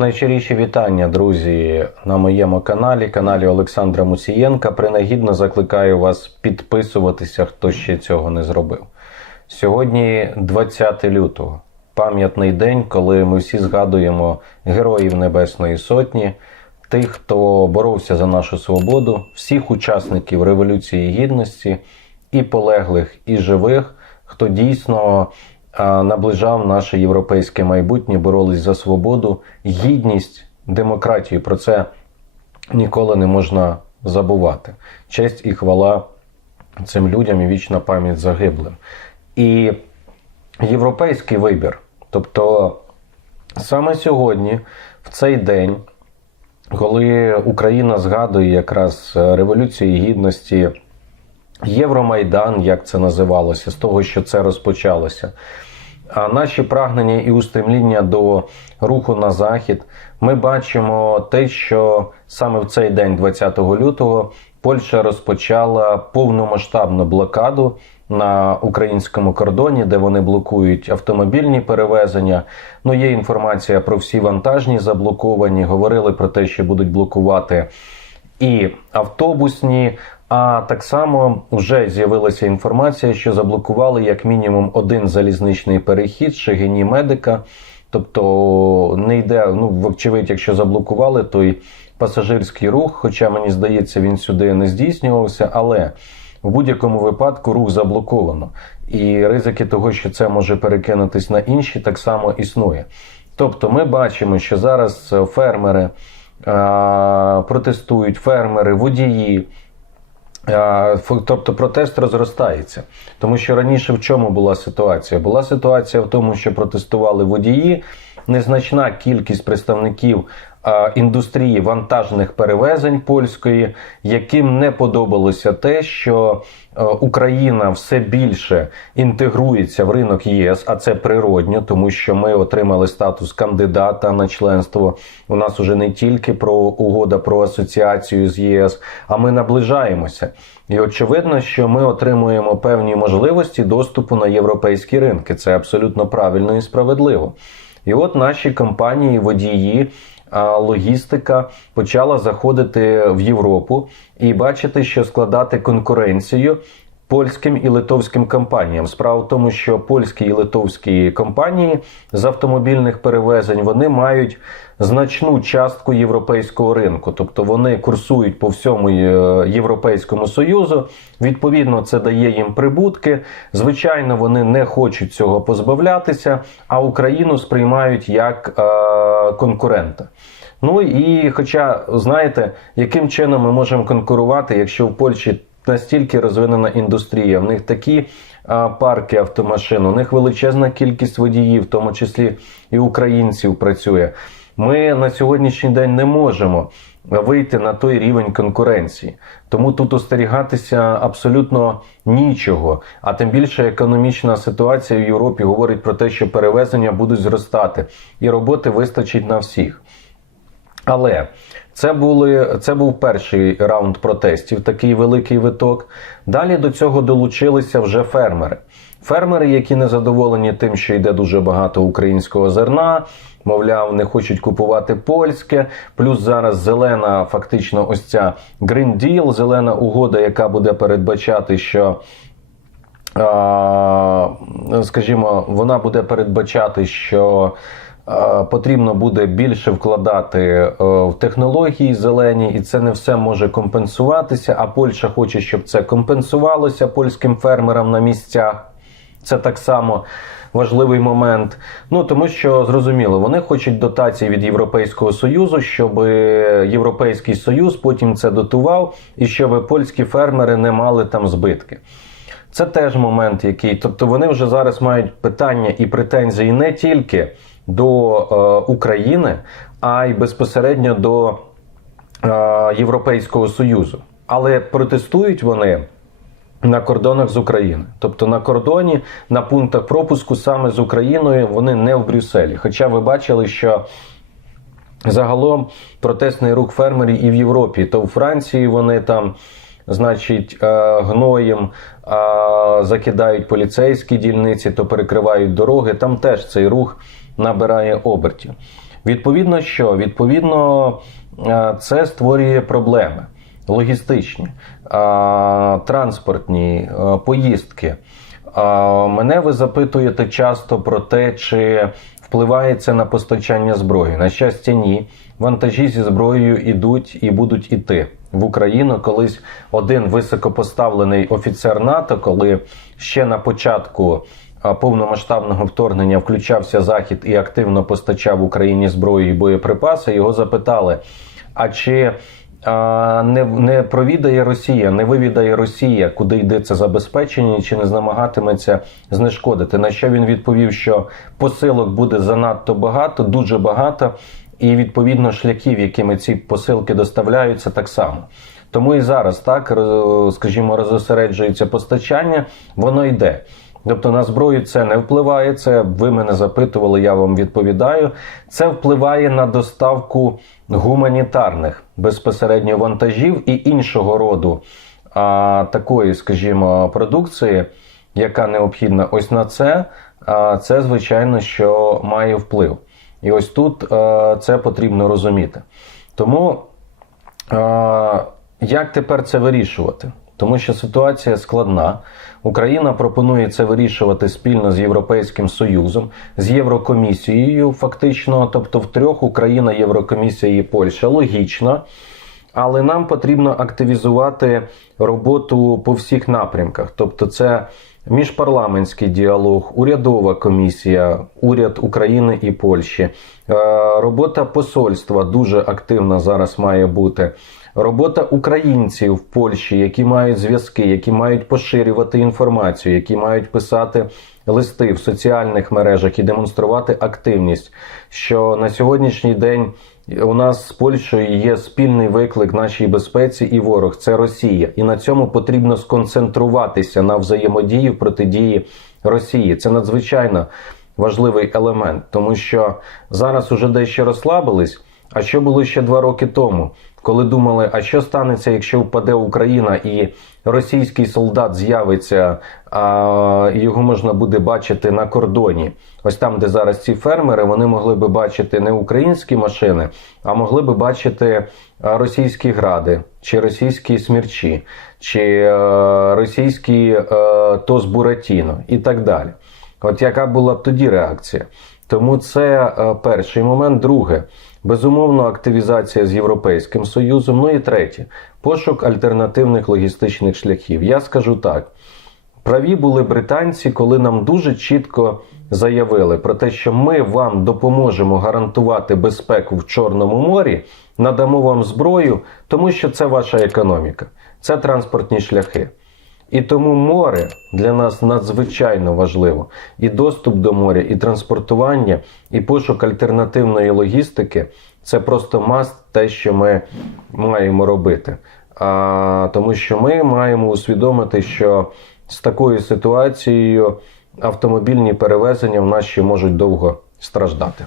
Найщиріші вітання, друзі, на моєму каналі, каналі Олександра Мусієнка. Принагідно закликаю вас підписуватися, хто ще цього не зробив. Сьогодні 20 лютого, пам'ятний день, коли ми всі згадуємо героїв Небесної Сотні, тих, хто боровся за нашу свободу, всіх учасників Революції Гідності, і полеглих, і живих, хто дійсно наближав наше європейське майбутнє, боролись за свободу, гідність, демократію. Про це ніколи не можна забувати. Честь і хвала цим людям і вічна пам'ять загиблим. І європейський вибір, тобто саме сьогодні, в цей день, коли Україна згадує якраз Революцію Гідності, Євромайдан, як це називалося, з того, що це розпочалося. А наші прагнення і устремління до руху на захід, ми бачимо те, що саме в цей день, 20 лютого, Польща розпочала повномасштабну блокаду на українському кордоні, де вони блокують автомобільні перевезення. Ну, є інформація про всі вантажні заблоковані. Говорили про те, що будуть блокувати і автобусні. А так само вже з'явилася інформація, що заблокували як мінімум один залізничний перехід Шегині медика. Тобто не йде, ну вочевидь, якщо заблокували, то й пасажирський рух, хоча мені здається, він сюди не здійснювався, але в будь-якому випадку рух заблоковано. І ризики того, що це може перекинутись на інші, так само існує. Тобто, ми бачимо, що зараз фермери протестують, фермери, водії. Тобто протест розростається, тому що раніше в чому була ситуація? Була ситуація в тому, що протестували водії, незначна кількість представників індустрії вантажних перевезень польської, яким не подобалося те, що Україна все більше інтегрується в ринок ЄС, а це природньо, тому що ми отримали статус кандидата на членство. У нас уже не тільки про угода про асоціацію з ЄС, а ми наближаємося. І очевидно, що ми отримуємо певні можливості доступу на європейські ринки. Це абсолютно правильно і справедливо. І от наші компанії, водії, логістика почала заходити в Європу і бачити, що складати конкуренцію. Польським і литовським компаніям справа в тому, що польські і литовські компанії з автомобільних перевезень вони мають значну частку європейського ринку, тобто вони курсують по всьому е, європейському союзу. Відповідно, це дає їм прибутки. Звичайно, вони не хочуть цього позбавлятися, а Україну сприймають як е, конкурента. Ну і хоча знаєте, яким чином ми можемо конкурувати, якщо в Польщі настільки розвинена індустрія, в них такі а, парки автомашин, у них величезна кількість водіїв, в тому числі і українців працює. Ми на сьогоднішній день не можемо вийти на той рівень конкуренції. Тому тут остерігатися абсолютно нічого. А тим більше економічна ситуація в Європі говорить про те, що перевезення будуть зростати, і роботи вистачить на всіх. Але це були це був перший раунд протестів, такий великий виток. Далі до цього долучилися вже фермери. Фермери, які не задоволені тим, що йде дуже багато українського зерна, мовляв, не хочуть купувати польське. Плюс зараз зелена, фактично, ось ця Green Deal, зелена угода, яка буде передбачати, що. Скажімо, вона буде передбачати, що Потрібно буде більше вкладати е, в технології зелені, і це не все може компенсуватися. А Польща хоче, щоб це компенсувалося польським фермерам на місцях. Це так само важливий момент. Ну тому що зрозуміло, вони хочуть дотації від Європейського союзу, щоб Європейський Союз потім це дотував, і щоб польські фермери не мали там збитки. Це теж момент, який, тобто вони вже зараз мають питання і претензії не тільки до е, України, а й безпосередньо до е, Європейського Союзу. Але протестують вони. На кордонах з України, тобто на кордоні, на пунктах пропуску саме з Україною, вони не в Брюсселі. Хоча ви бачили, що загалом протестний рух фермерів і в Європі, то в Франції вони там, значить, е, гноєм закидають поліцейські дільниці, то перекривають дороги. Там теж цей рух набирає обертів. Відповідно, що? Відповідно, е, це створює проблеми логістичні, е, транспортні, е, поїздки. Мене ви запитуєте часто про те, чи впливає це на постачання зброї. На щастя, ні. Вантажі зі зброєю ідуть і будуть іти в Україну. Колись один високопоставлений офіцер НАТО, коли ще на початку повномасштабного вторгнення включався Захід і активно постачав Україні зброю і боєприпаси, його запитали: а чи не, не провідає Росія, не вивідає Росія, куди йде це забезпечення, чи не намагатиметься знешкодити. На що він відповів, що посилок буде занадто багато, дуже багато, і відповідно шляхів, якими ці посилки доставляються, так само. Тому і зараз так скажімо, розосереджується постачання, воно йде. Тобто на зброю це не впливає. Це ви мене запитували, я вам відповідаю. Це впливає на доставку гуманітарних безпосередньо вантажів і іншого роду а, такої, скажімо, продукції, яка необхідна ось на це. А, це звичайно, що має вплив. І ось тут а, це потрібно розуміти. Тому а, як тепер це вирішувати? Тому що ситуація складна. Україна пропонує це вирішувати спільно з Європейським Союзом, з Єврокомісією, фактично, тобто в трьох Україна, Єврокомісія і Польща. Логічно. Але нам потрібно активізувати роботу по всіх напрямках. Тобто, це міжпарламентський діалог, урядова комісія, уряд України і Польщі, Е, робота посольства дуже активна зараз має бути. Робота українців в Польщі, які мають зв'язки, які мають поширювати інформацію, які мають писати листи в соціальних мережах і демонструвати активність. Що на сьогоднішній день у нас з Польщею є спільний виклик нашій безпеці і ворог це Росія, і на цьому потрібно сконцентруватися на взаємодії в протидії Росії. Це надзвичайно важливий елемент, тому що зараз уже дещо розслабились. А що було ще два роки тому, коли думали, а що станеться, якщо впаде Україна і російський солдат з'явиться, а його можна буде бачити на кордоні? Ось там, де зараз ці фермери, вони могли би бачити не українські машини, а могли би бачити російські гради, чи російські смірчі, чи е, російські е, Тос Буратіно і так далі. От яка була б тоді реакція? Тому це е, перший момент. Друге, безумовно, активізація з Європейським Союзом. Ну і третє пошук альтернативних логістичних шляхів. Я скажу так: праві були британці, коли нам дуже чітко заявили про те, що ми вам допоможемо гарантувати безпеку в Чорному морі, надамо вам зброю, тому що це ваша економіка, це транспортні шляхи. І тому море для нас надзвичайно важливо. І доступ до моря, і транспортування, і пошук альтернативної логістики це просто маст те, що ми маємо робити. А, тому що ми маємо усвідомити, що з такою ситуацією автомобільні перевезення в нас ще можуть довго страждати.